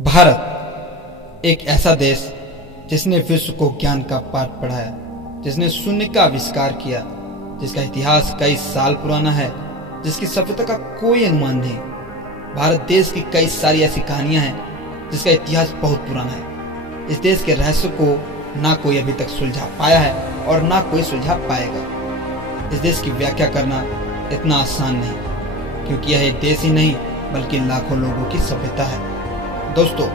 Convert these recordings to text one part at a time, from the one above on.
भारत एक ऐसा देश जिसने विश्व को ज्ञान का पाठ पढ़ाया, जिसने शून्य का आविष्कार किया, जिसका इतिहास कई साल पुराना है, जिसकी सभ्यता का कोई अनुमान नहीं। भारत देश की कई सारी ऐसी कहानियां हैं जिसका इतिहास बहुत पुराना है। इस देश के रहस्य को ना कोई अभी तक सुलझा पाया है और ना कोई सुलझा पाएगा। इस देश की व्याख्या करना इतना आसान नहीं, क्योंकि यह एक देश ही नहीं बल्कि लाखों लोगों की सभ्यता है। दोस्तों,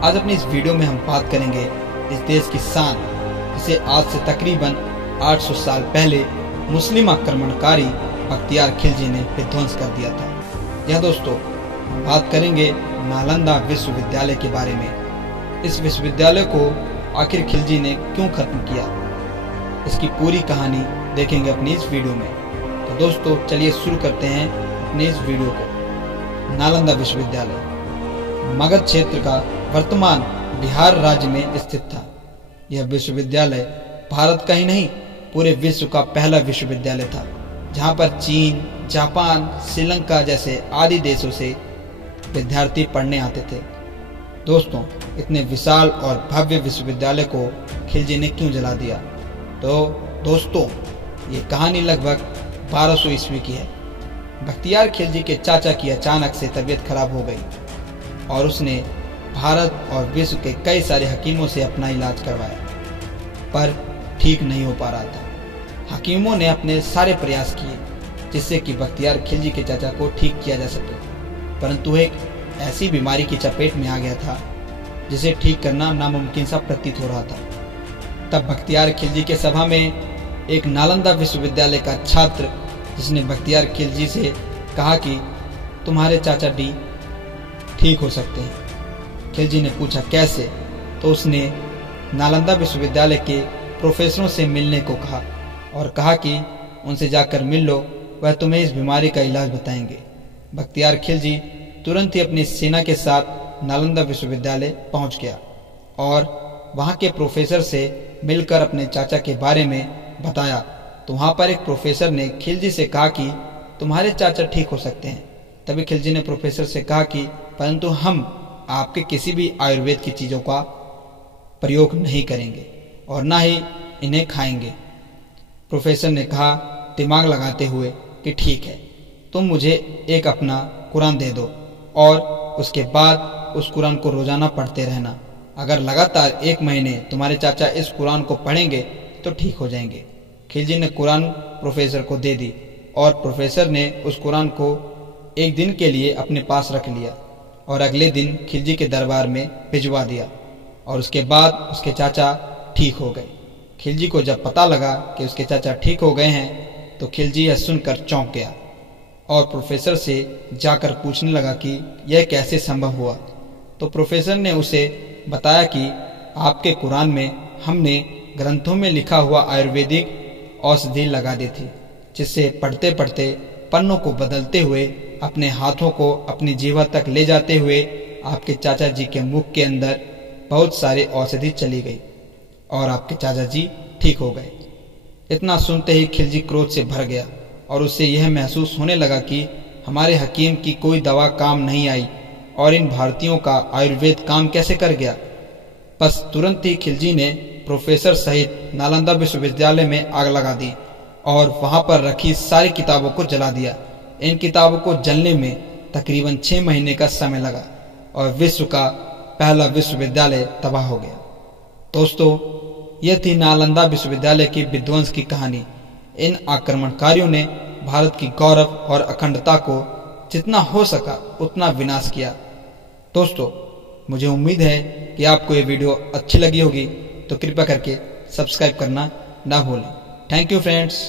आज अपनी इस वीडियो में हम बात करेंगे इस देश की शान, जिसे आज से तकरीबन 800 साल पहले मुस्लिम आक्रमणकारी बख्तियार खिलजी ने विध्वंस कर दिया था। यह दोस्तों, बात करेंगे नालंदा विश्वविद्यालय के बारे में। इस विश्वविद्यालय को आखिर खिलजी ने क्यों खत्म किया, इसकी पूरी कहानी देखेंगे अपनी इस वीडियो में। तो दोस्तों, चलिए शुरू करते हैं अपने इस वीडियो को। नालंदा विश्वविद्यालय मगध क्षेत्र का वर्तमान बिहार राज्य में स्थित था। यह विश्वविद्यालय भारत का ही नहीं पूरे विश्व का पहला विश्वविद्यालय था, जहां पर चीन, जापान, श्रीलंका जैसे आदि देशों से विद्यार्थी पढ़ने आते थे। दोस्तों, इतने विशाल और भव्य विश्वविद्यालय को खिलजी ने क्यों जला दिया? तो दोस्तों, ये कहानी लगभग 1200 ईस्वी की है। बख्तियार खिलजी के चाचा की अचानक से तबीयत खराब हो गई और उसने भारत और विश्व के कई सारे हकीमों से अपना इलाज करवाया, पर ठीक नहीं हो पा रहा था। हकीमों ने अपने सारे प्रयास किए जिससे कि बख्तियार खिलजी के चाचा को ठीक किया जा सके, परंतु एक ऐसी बीमारी की चपेट में आ गया था जिसे ठीक करना नामुमकिन सा प्रतीत हो रहा था। तब बख्तियार खिलजी के सभा में एक नालंदा विश्वविद्यालय का छात्र, जिसने बख्तियार खिलजी से कहा कि तुम्हारे चाचा डी ठीक हो सकते हैं। खिलजी ने पूछा कैसे, तो उसने नालंदा विश्वविद्यालय के प्रोफेसरों से मिलने को कहा और कहा कि उनसे जाकर मिल लो, वह तुम्हें इस बीमारी का इलाज बताएंगे। बख्तियार खिलजी तुरंत ही अपनी सेना के साथ नालंदा विश्वविद्यालय पहुंच गया और वहां के प्रोफेसर से मिलकर अपने चाचा के बारे में बताया। तो वहां पर एक प्रोफेसर ने खिलजी से कहा कि तुम्हारे चाचा ठीक हो सकते हैं। तभी खिलजी ने प्रोफेसर से कहा कि परंतु हम आपके किसी भी आयुर्वेद की चीजों का प्रयोग नहीं करेंगे और ना ही इन्हें खाएंगे। प्रोफेसर ने कहा दिमाग लगाते हुए कि ठीक है, तुम मुझे एक अपना कुरान दे दो और उसके बाद उस कुरान को रोजाना पढ़ते रहना। अगर लगातार 1 महीने तुम्हारे चाचा इस कुरान को पढ़ेंगे तो ठीक हो जाएंगे। खिलजी ने कुरान प्रोफेसर को दे दी और प्रोफेसर ने उस कुरान को 1 दिन के लिए अपने पास रख लिया और अगले दिन खिलजी के दरबार में भिजवा दिया और उसके बाद उसके चाचा ठीक हो गए। खिलजी को जब पता लगा कि उसके चाचा ठीक हो गए हैं तो खिलजी यह सुनकर चौंक गया और प्रोफेसर से जाकर पूछने लगा कि यह कैसे संभव हुआ। तो प्रोफेसर ने उसे बताया कि आपके कुरान में हमने ग्रंथों में लिखा हुआ आयुर्वेदिक औषधि लगा दी थी, जिससे पढ़ते पढ़ते पन्नों को बदलते हुए अपने हाथों को अपनी जीवा तक ले जाते हुए आपके चाचा जी के मुख के अंदर बहुत सारे औषधि चली गई और आपके चाचा जी ठीक हो गए। इतना सुनते ही खिलजी क्रोध से भर गया और उसे यह महसूस होने लगा कि हमारे हकीम की कोई दवा काम नहीं आई और इन भारतीयों का आयुर्वेद काम कैसे कर गया। बस तुरंत ही खिलजी ने प्रोफेसर सहित नालंदा विश्वविद्यालय में आग लगा दी और वहां पर रखी सारी किताबों को जला दिया। इन किताबों को जलने में तकरीबन 6 महीने का समय लगा और विश्व का पहला विश्वविद्यालय तबाह हो गया। दोस्तों, यह थी नालंदा विश्वविद्यालय की विध्वंस की कहानी। इन आक्रमणकारियों ने भारत की गौरव और अखंडता को जितना हो सका उतना विनाश किया। दोस्तों, मुझे उम्मीद है कि आपको ये वीडियो अच्छी लगी होगी, तो कृपया करके सब्सक्राइब करना ना भूलें। Thank you friends.